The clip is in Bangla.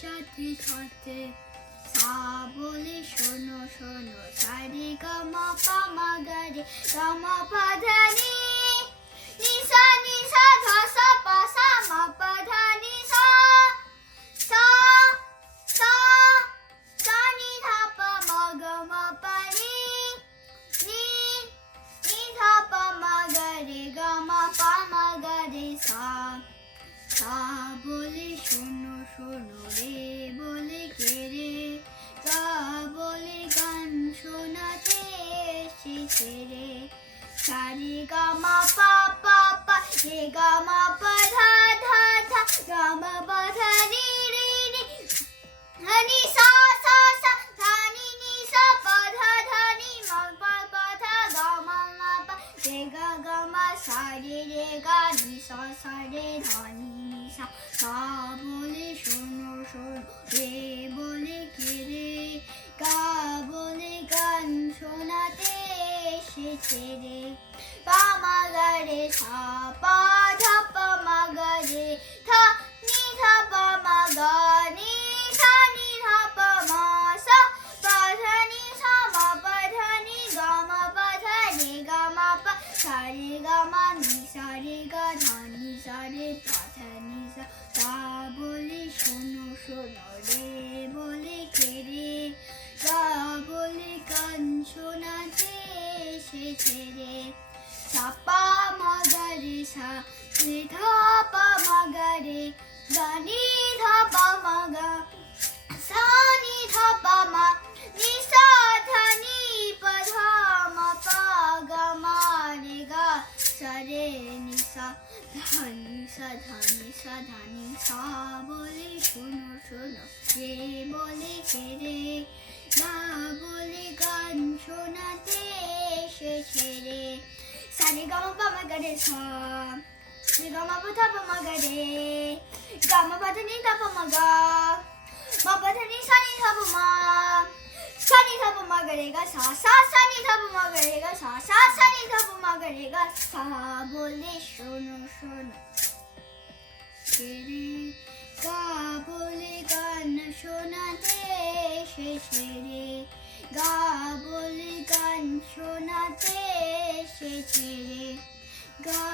সাথে সাথে সা বলে শোনো শোনো সা রে গা মা পা মা গা রে গা মা পা ধা নি নি সা ধা সা পা সা মা পা ধা নি সা সা সা সা নি ধা পা মা গা মা পা নি নি নি ধা পা মা গা রে গা মা পা মা গা রে সা সা বলে শোনো শোনো রে বলে কে রে গা বলে গান শোনাতে এসেছে রে সা রে গা মা পা পা পা রে গা মা পা ধা ধা ধা গা মা পা ধা নি রে নি নি সা সা সা ধা নি নি সা পা ধা ধা নি মা পা পা ধা গা মা মা পা রে গা মা সা রে গা নি সা রে ধা নি সা সা বলে শোনো শোনো রে বলে কে রে গা বলে গান শোনাতে এসেছে রে পা মা গা রে সা পা ধা পা মা গা রে ধা নি ধা পা মা গা নি সা নি ধা পা মা সা পা ধা নি সা মা পা ধা নি গা মা পা ধা রে গা মা পা সা রে গা মা নি সা রে গা ধা নি সা রে পা ধা নি সা সা বলে শোনো শোনো রে বলে কে রে গা বলে গান শোনাতে এসেছে রে সা পা মা গা রে সা রে ধা পা মা গা রে গা নি ধা পা মা গা সা নি ধা পা মা নি সা ধা নি পা ধা মা পা গা মা রে গা সা রে নি সা ধা নি সা ধা নি সা ধা নি সা বলে শোনো শোনো রে বলে কে রে গা বলে গান শোনাতে এসেছে রে সা রে গা মা পা মা গা রে সা রে গা মা পা ধা পা মা গা রে গা মা পা ধা নি ধা পা মা গা মা পা ধা নি সা নি ধা পা মা সা নি ধা পা মা গা রে গা সা সা সা নি ধা পা মা গা রে গা সা সা সা নি ধা পা মা গা রে গা সা বলে শোনো শোনো কে রে গা বলে গান শোনাতে এসেছে রে গা বলে গান শোনাতে এসেছে রে গা